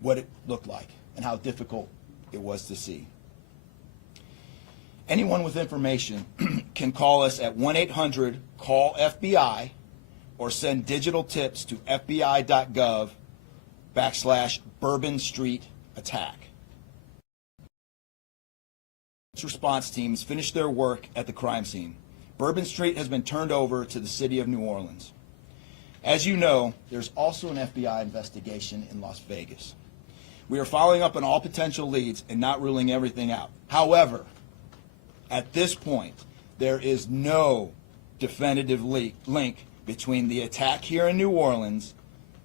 what it looked like and how difficult it was to see. Anyone with information can call us at 1-800-CALL-FBI or send digital tips to fbi.gov/Bourbon Street attack. Response teams finished their work at the crime scene. Bourbon Street has been turned over to the city of New Orleans. As you know, there's also an FBI investigation in Las Vegas. We are following up on all potential leads and not ruling everything out. However, at this point, there is no definitive link between the attack here in New Orleans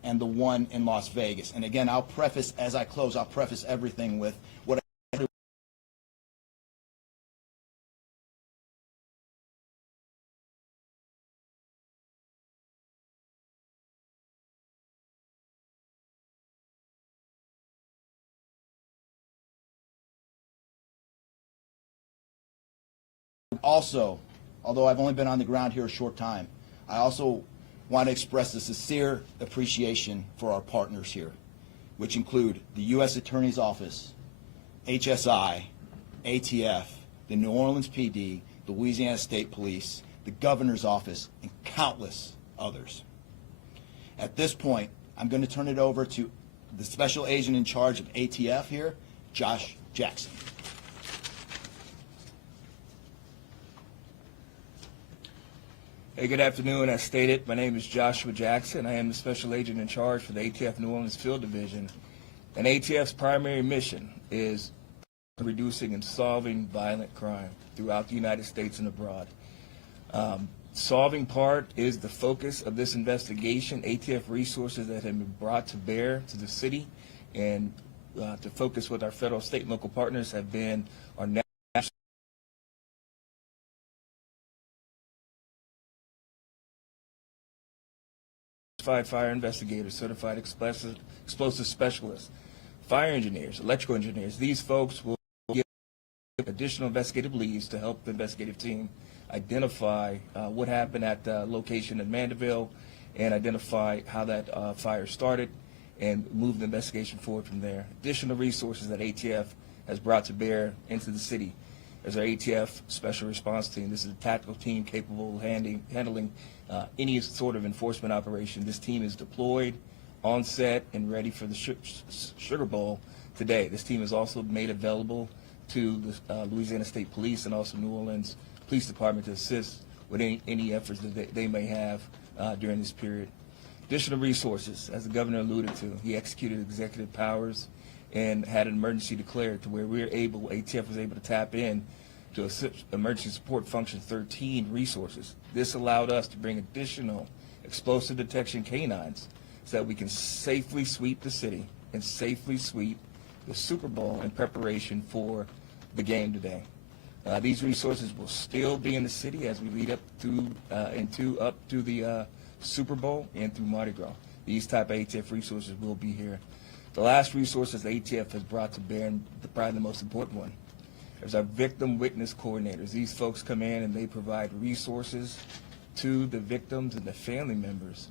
and the one in Las Vegas. And again, I'll preface, as I close, I'll preface everything with what also, although I've only been on the ground here a short time, I also want to express a sincere appreciation for our partners here, which include the U.S. Attorney's Office, HSI, ATF, the New Orleans PD, the Louisiana State Police, the Governor's Office, and countless others. At this point, I'm going to turn it over to the Special Agent in charge of ATF here, Josh Jackson. Hey, good afternoon. As stated, my name is Joshua Jackson. I am the Special Agent in charge for the ATF New Orleans Field Division. And ATF's primary mission is reducing and solving violent crime throughout the United States and abroad. Solving part is the focus of this investigation. ATF resources that have been brought to bear to the city and to focus with our federal, state, and local partners have been our national certified fire investigators, certified explosive specialists, fire engineers, electrical engineers. These folks will give additional investigative leads to help the investigative team identify what happened at the location in Mandeville and identify how that fire started and move the investigation forward from there. Additional resources that ATF has brought to bear into the city as our ATF Special Response Team. This is a tactical team capable of handling any sort of enforcement operation. This team is deployed, on set, and ready for the Sugar Bowl today. This team is also made available to the Louisiana State Police and also New Orleans Police Department to assist with any efforts that they may have during this period. Additional resources, as the governor alluded to, he executed executive powers and had an emergency declared to where ATF was able to tap in to Emergency Support Function 13 resources. This allowed us to bring additional explosive detection canines so that we can safely sweep the city and safely sweep the Super Bowl in preparation for the game today. These resources will still be in the city as we lead up to the Super Bowl and through Mardi Gras. These type of ATF resources will be here. The last resources the ATF has brought to bear, and probably the most important one, is our victim witness coordinators. These folks come in and they provide resources to the victims and the family members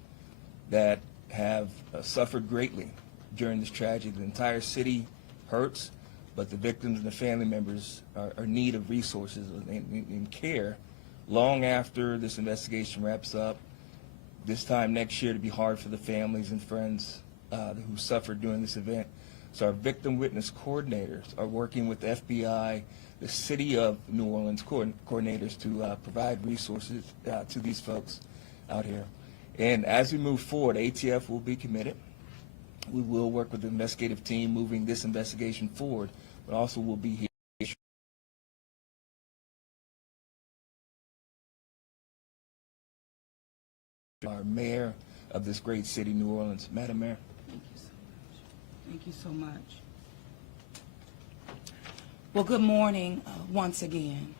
that have suffered greatly during this tragedy. The entire city hurts, but the victims and the family members are in need of resources and care long after this investigation wraps up. This time next year to be hard for the families and friends who suffered during this event. So our victim witness coordinators are working with the FBI, the City of New Orleans coordinators to provide resources to these folks out here. And as we move forward, ATF will be committed. We will work with the investigative team moving this investigation forward, but also will be here. Our mayor of this great city, New Orleans. Madam Mayor. Thank you so much. Well, good morning once again.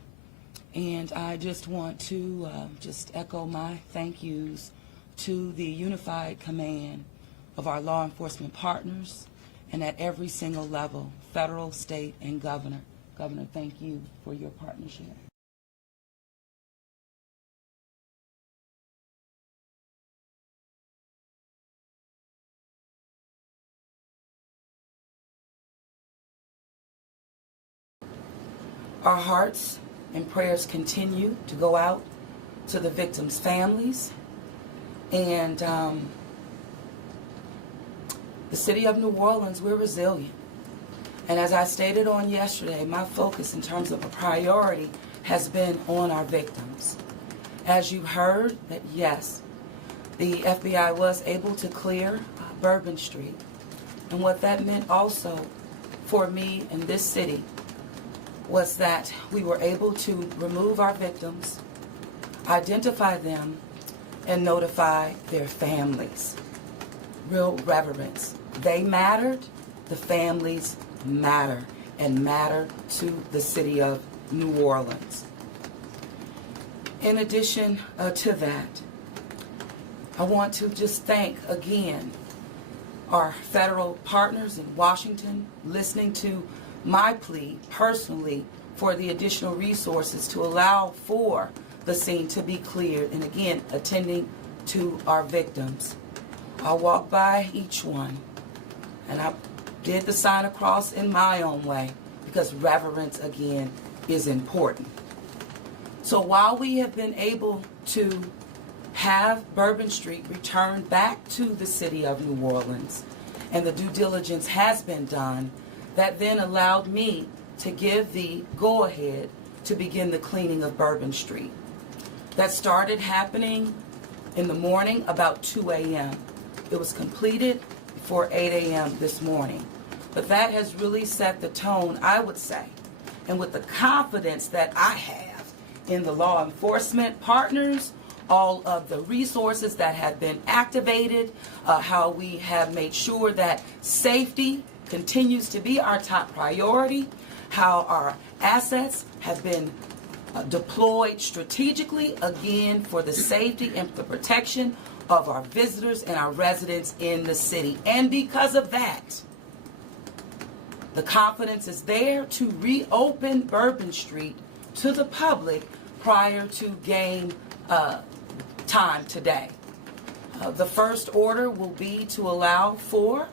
And I just want to just echo my thank yous to the unified command of our law enforcement partners and at every single level, federal, state, and governor. Governor, thank you for your partnership. Our hearts and prayers continue to go out to the victims' families. And the city of New Orleans, we're resilient. And as I stated on yesterday, my focus in terms of a priority has been on our victims. As you heard, that yes, the FBI was able to clear Bourbon Street. And what that meant also for me in this city was that we were able to remove our victims, identify them, and notify their families. Real reverence. They mattered, the families matter, and matter to the city of New Orleans. In addition to that, I want to just thank again our federal partners in Washington, listening to my plea personally for the additional resources to allow for the scene to be cleared, and again, attending to our victims. I walked by each one, and I did the sign of cross in my own way, because reverence, again, is important. So while we have been able to have Bourbon Street returned back to the city of New Orleans, and the due diligence has been done, that then allowed me to give the go-ahead to begin the cleaning of Bourbon Street. That started happening in the morning about 2 a.m. It was completed before 8 a.m. this morning. But that has really set the tone, I would say, and with the confidence that I have in the law enforcement partners, all of the resources that have been activated, how we have made sure that safety continues to be our top priority, how our assets have been deployed strategically, again, for the safety and the protection of our visitors and our residents in the city. And because of that, the confidence is there to reopen Bourbon Street to the public prior to game time today. The first order will be to allow for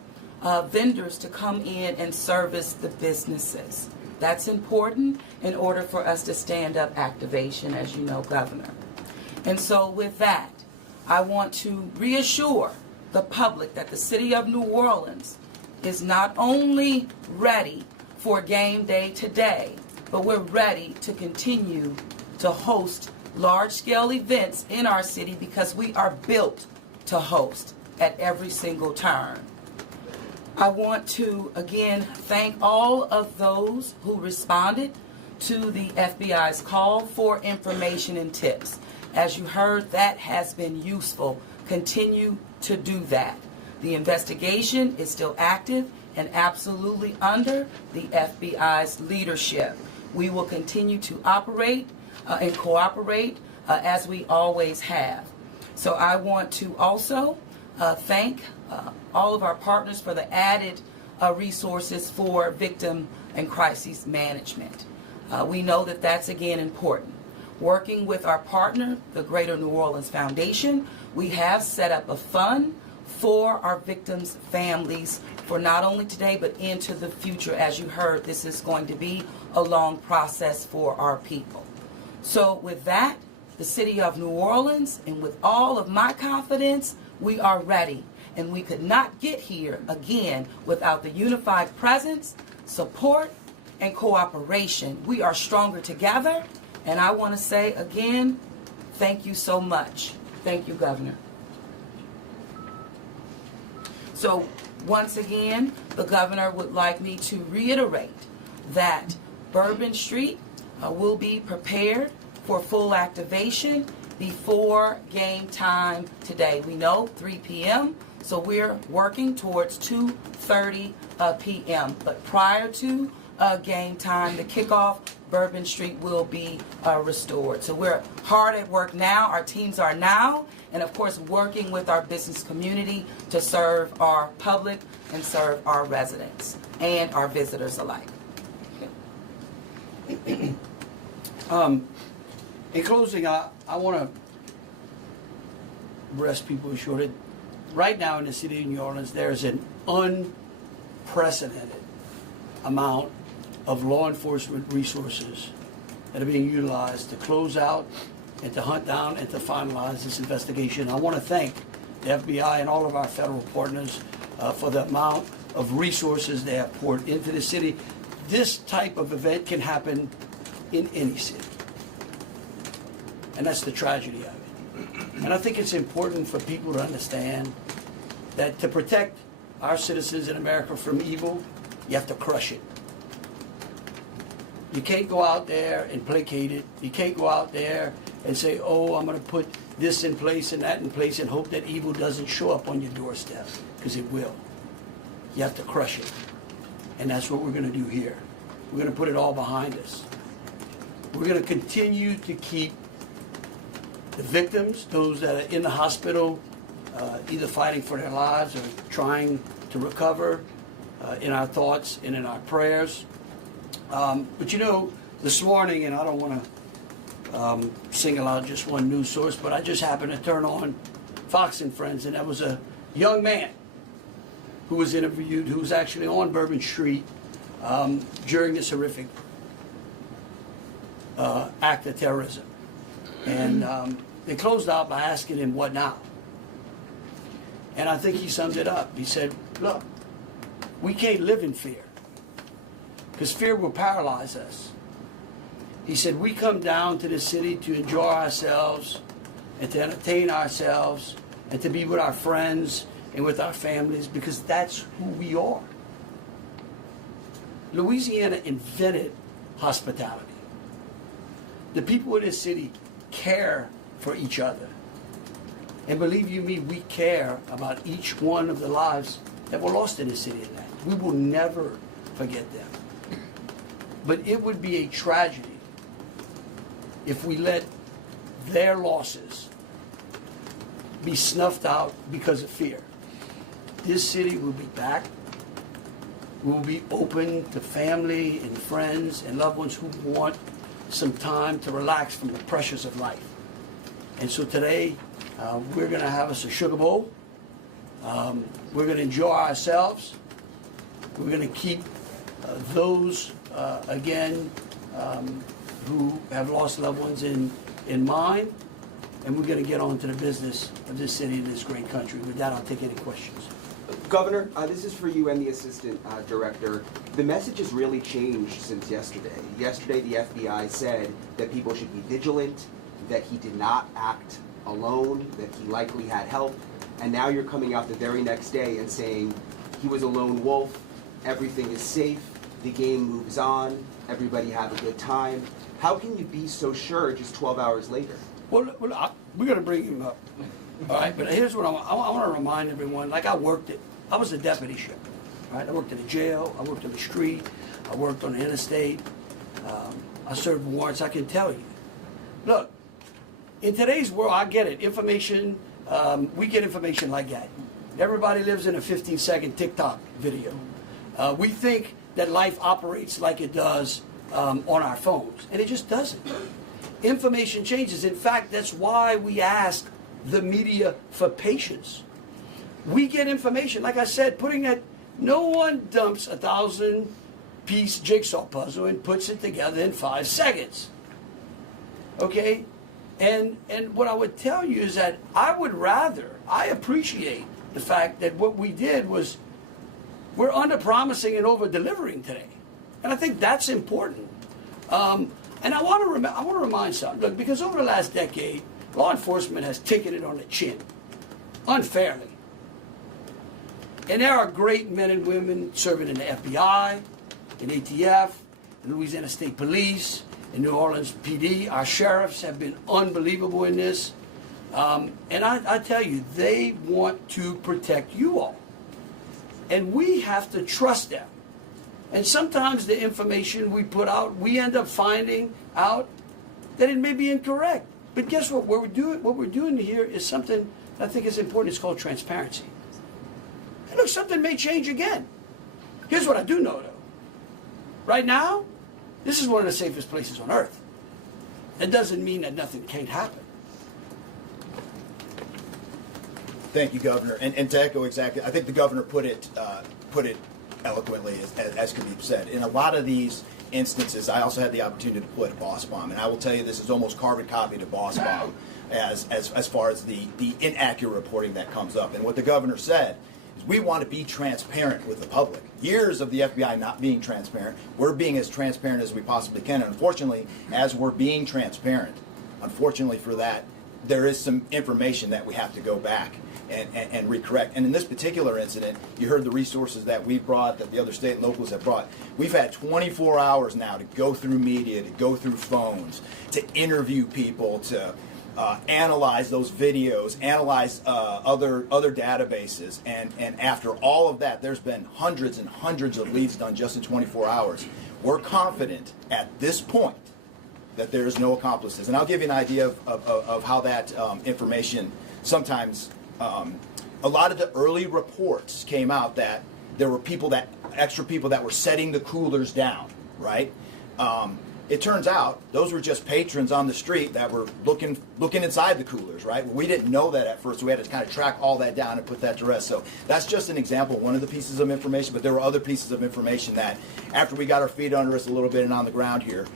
vendors to come in and service the businesses. That's important in order for us to stand up activation, as you know, Governor. And so with that, I want to reassure the public that the city of New Orleans is not only ready for game day today, but we're ready to continue to host large-scale events in our city, because we are built to host at every single turn. I want to, again, thank all of those who responded to the FBI's call for information and tips. As you heard, that has been useful. Continue to do that. The investigation is still active and absolutely under the FBI's leadership. We will continue to operate and cooperate as we always have. So I want to also thank all of our partners for the added resources for victim and crisis management. We know that that's, again, important. Working with our partner, the Greater New Orleans Foundation, we have set up a fund for our victims' families for not only today but into the future. As you heard, this is going to be a long process for our people. So with that, the city of New Orleans, and with all of my confidence, we are ready. And we could not get here, again, without the unified presence, support, and cooperation. We are stronger together. And I want to say, again, thank you so much. Thank you, Governor. So once again, the Governor would like me to reiterate that Bourbon Street will be prepared for full activation before game time today. We know 3 p.m., so we're working towards 2:30 p.m. But prior to game time, the kickoff, Bourbon Street will be restored. So we're hard at work now. Our teams are now, and of course, working with our business community to serve our public and serve our residents and our visitors alike. In closing, I want to rest people assured. Right now in the city of New Orleans, there's an unprecedented amount of law enforcement resources that are being utilized to close out and to hunt down and to finalize this investigation. I want to thank the FBI and all of our federal partners for the amount of resources they have poured into the city. This type of event can happen in any city. And that's the tragedy of it. And I think it's important for people to understand that to protect our citizens in America from evil, you have to crush it. You can't go out there and placate it. You can't go out there and say, oh, I'm going to put this in place and that in place and hope that evil doesn't show up on your doorstep, because it will. You have to crush it. And that's what we're going to do here. We're going to put it all behind us. We're going to continue to keep the victims, those that are in the hospital, either fighting for their lives or trying to recover, in our thoughts and in our prayers. But you know, this morning, and I don't want to single out just one news source, but I just happened to turn on Fox and Friends, and there was a young man who was interviewed, who was actually on Bourbon Street during this horrific act of terrorism. And they closed out by asking him, what now? And I think he summed it up. He said, look, we can't live in fear, because fear will paralyze us. He said, we come down to the city to enjoy ourselves and to entertain ourselves and to be with our friends and with our families, because that's who we are. Louisiana invented hospitality. The people in this city care for each other. And believe you me, we care about each one of the lives that were lost in this city and land. We will never forget them. But it would be a tragedy if we let their losses be snuffed out because of fear. This city will be back. We will be open to family and friends and loved ones who want some time to relax from the pressures of life. And so today, we're going to have us a sugar bowl. We're going to enjoy ourselves. We're going to keep those, again, who have lost loved ones in mind. And we're going to get on to the business of this city and this great country. With that, I'll take any questions. Governor, this is for you and the Assistant Director. The message has really changed since yesterday. Yesterday, the FBI said that people should be vigilant, that he did not act alone, that he likely had help, and now you're coming out the very next day and saying he was a lone wolf, everything is safe, the game moves on, everybody have a good time. How can you be so sure just 12 hours later? Well, we're going to bring him up. All right, but here's what I want to remind everyone. Like, I was a deputy sheriff. Right? I worked in a jail. I worked on the street. I worked on the interstate. I served warrants. I can tell you. Look, in today's world, I get it. Information, we get information like that. Everybody lives in a 15-second TikTok video. We think that life operates like it does on our phones, and it just doesn't. Information changes. In fact, that's why we ask the media for patience. We get information, like I said, no one dumps a 1,000-piece jigsaw puzzle and puts it together in 5 seconds. Okay? And what I would tell you is that I appreciate the fact that what we did was we're under-promising and over-delivering today. And I think that's important. And I want to remind something. Look, because over the last decade, law enforcement has taken it on the chin, unfairly. And there are great men and women serving in the FBI, in ATF, in Louisiana State Police, in New Orleans PD. Our sheriffs have been unbelievable in this. And I tell you, they want to protect you all. And we have to trust them. And sometimes the information we put out, we end up finding out that it may be incorrect. But guess what? What we're doing here is something that I think is important. It's called transparency. And look, something may change again. Here's what I do know, though. Right now, this is one of the safest places on earth. That doesn't mean that nothing can't happen. Thank you, Governor. And to echo exactly, I think the Governor put it eloquently, as Khabib said. In a lot of these instances, I also had the opportunity to deploy to Boss Bomb, and I will tell you this is almost carbon copy to Boss Bomb as far as the inaccurate reporting that comes up. And what the governor said is we want to be transparent with the public. Years of the FBI not being transparent, we're being as transparent as we possibly can. And unfortunately, as we're being transparent, unfortunately for that, there is some information that we have to go back and recorrect. And in this particular incident, you heard the resources that we brought, that the other state and locals have brought. We've had 24 hours now to go through media, to go through phones, to interview people, to analyze those videos, analyze other databases. And after all of that, there's been hundreds and hundreds of leads done just in 24 hours. We're confident at this point that there is no accomplices. And I'll give you an idea of how that information sometimes, a lot of the early reports came out that there were extra people that were setting the coolers down, right? It turns out those were just patrons on the street that were looking inside the coolers, right? We didn't know that at first, so we had to kind of track all that down and put that to rest. So that's just an example, one of the pieces of information, but there were other pieces of information that after we got our feet under us a little bit and on the ground here,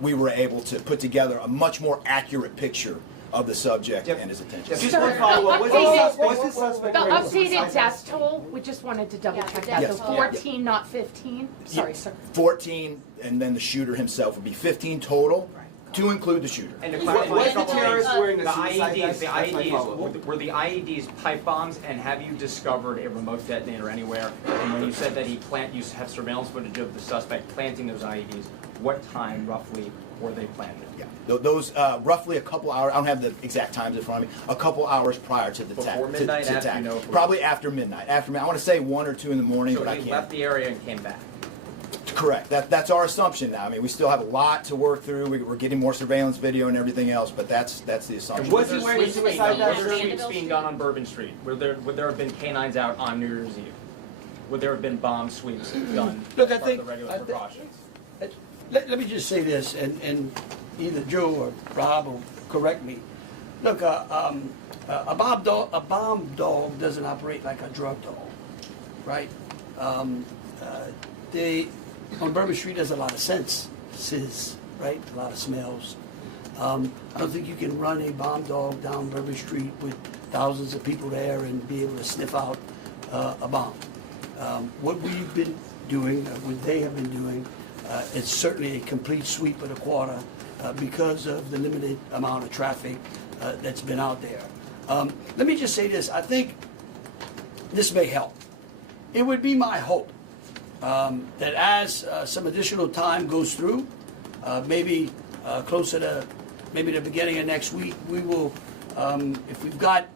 we were able to put together a much more accurate picture of the subject and his attention. Just one follow-up. Was the suspect The wearing updated death toll, we just wanted to double check that, Yes. so 14, not 15? Sorry, sir. 14, and then the shooter himself would be 15 total, to include the shooter. And to Was clarify, the terrorist wearing a the suicide IEDs, vest? the That's my follow-up. IEDs, were the IEDs pipe bombs, and have you discovered a remote detonator anywhere? And when you said that you have surveillance footage of the suspect planting those IEDs, what time roughly were they planted? Yeah, those roughly a couple hours. I don't have the exact times in front of me. A couple hours prior to the attack. Before midnight, to after, attack. you know, if we- Probably after midnight. After midnight. I want to say 1 or 2 in the morning, So but I they can't. left the area and came back. Correct. That's our assumption now. I mean, we still have a lot to work through. We're getting more surveillance video and everything else, but that's the assumption. Was he wearing a suicide Were vest? there sweeps being done on Bourbon Street? Would there have been canines out on New Year's Eve? Would there have been bomb sweeps done Look, I as part think- of the regular I think- precautions? Let me just say this, and either Joe or Rob will correct me. Look, a bomb dog doesn't operate like a drug dog, right? On Bourbon Street, there's a lot of senses, right? A lot of smells. I don't think you can run a bomb dog down Bourbon Street with thousands of people there and be able to sniff out a bomb. What we've been doing, what they have been doing, it's certainly a complete sweep of the quarter because of the limited amount of traffic that's been out there. Let me just say this. I think this may help. It would be my hope that as some additional time goes through, maybe closer to maybe the beginning of next week, we will, if we've got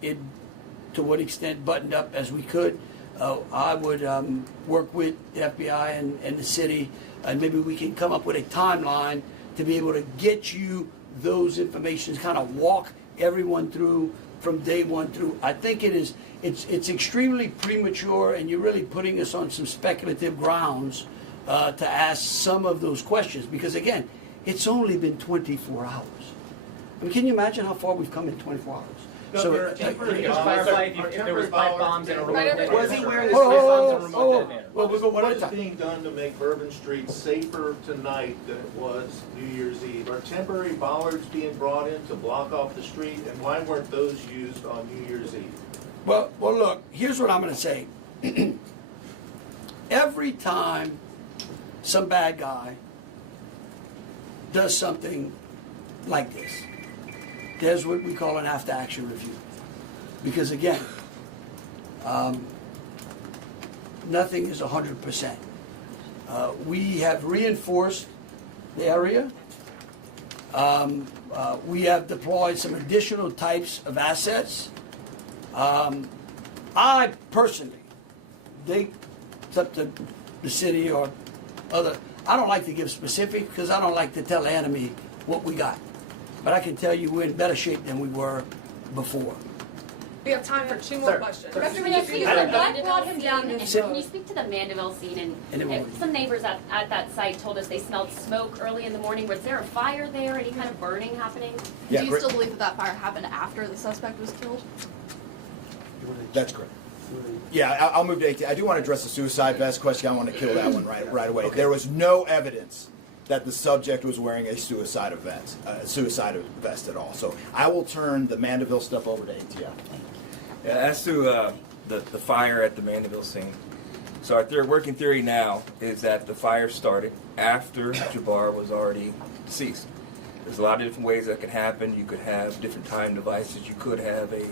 it to what extent buttoned up as we could, I would work with the FBI and the city, and maybe we can come up with a timeline to be able to get you those information, kind of walk everyone through from day one through. I think it's extremely premature, and you're really putting us on some speculative grounds to ask some of those questions, because again, it's only been 24 hours. I mean, can you imagine how far we've come in 24 hours? Can you just clarify if there was pipe bombs and a remote detonator? Was he wearing a Pipe suicide bombs and a vest? remote detonator? Well, we'll go one at What a is time. being done to make Bourbon Street safer tonight than it was New Year's Eve? Are temporary bollards being brought in to block off the street, and why weren't those used on New Year's Eve? Well, look, here's what I'm going to say. Every time some bad guy does something like this, there's what we call an after-action review. Because again, nothing is 100%. We have reinforced the area. We have deployed some additional types of assets. I personally think it's up to the city or other. I don't like to give specifics because I don't like to tell the enemy what we got. But I can tell you we're in better shape than we were before. We have time for 2 more questions. Can you speak to the Mandeville scene? Can you speak to the Mandeville scene? And some neighbors at that site told us they smelled smoke early in the morning. Was there a fire there? Any kind of burning happening? Yeah, Do you great. still believe that fire happened after the suspect was killed? That's correct. Yeah, I'll move to 18. I do want to address the suicide vest question. I want to kill that one right away. Okay. There was no evidence that the subject was wearing a suicide vest at all. So I will turn the Mandeville stuff over to ATF. Yeah, as to the fire at the Mandeville scene, so our working theory now is that the fire started after Jabbar was already deceased. There's a lot of different ways that can happen. You could have different time devices. You could have a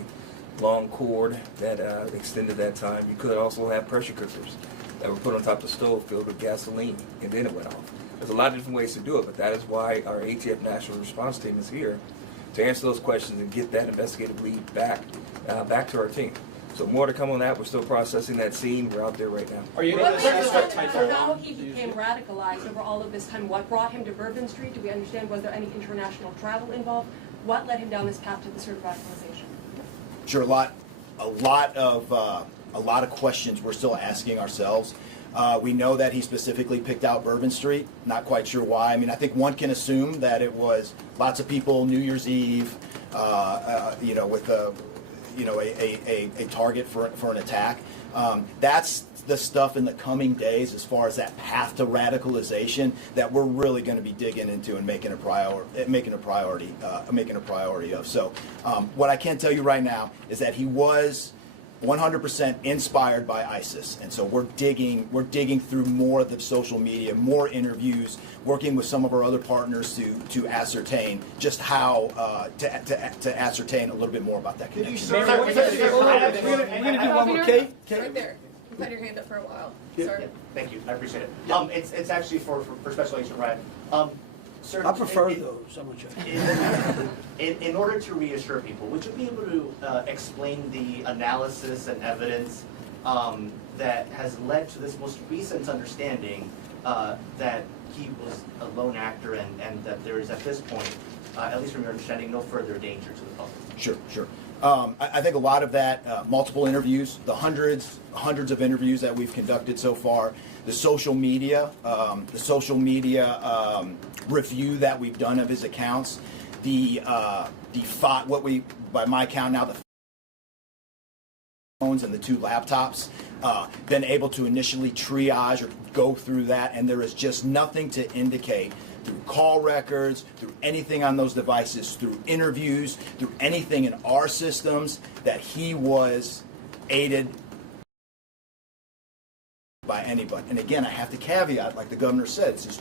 long cord that extended that time. You could also have pressure cookers that were put on top of the stove filled with gasoline, and then it went off. There's a lot of different ways to do it, but that is why our ATF National Response Team is here to answer those questions and get that investigative lead back to our team. So more to come on that. We're still processing that scene. We're out there right now. Are you What able to understand start for how he became radicalized over all of this time? What brought him to Bourbon Street? Do we understand, was there any international travel involved? What led him down this path to this sort of radicalization? Sure, a lot of questions we're still asking ourselves. We know that he specifically picked out Bourbon Street. Not quite sure why. I mean, I think one can assume that it was lots of people New Year's Eve, with a target for an attack. That's the stuff in the coming days, as far as that path to radicalization, that we're really going to be digging into and making a priority of. So, what I can tell you right now is that he was 100% inspired by ISIS, and so we're digging through more of the social media, more interviews, working with some of our other partners to ascertain just how to ascertain a little bit more about that connection. We're going to do one more, Kate. Right there. You've had your hand up for a while. Yeah. Sorry. Thank you, I appreciate it. It's actually for Special Agent Ryan. Sir, I prefer those. I'm gonna check. in order to reassure people, would you be able to explain the analysis and evidence that has led to this most recent understanding that he was a lone actor and that there is at this point, at least from your understanding, no further danger to the public? Sure. I think a lot of that, multiple interviews, the hundreds of interviews that we've conducted so far, the social media review that we've done of his accounts, by my count now, the phones and the 2 laptops, been able to initially triage or go through that, and there is just nothing to indicate through call records, through anything on those devices, through interviews, through anything in our systems, that he was aided by anybody. And again, I have to caveat, like the governor said, this is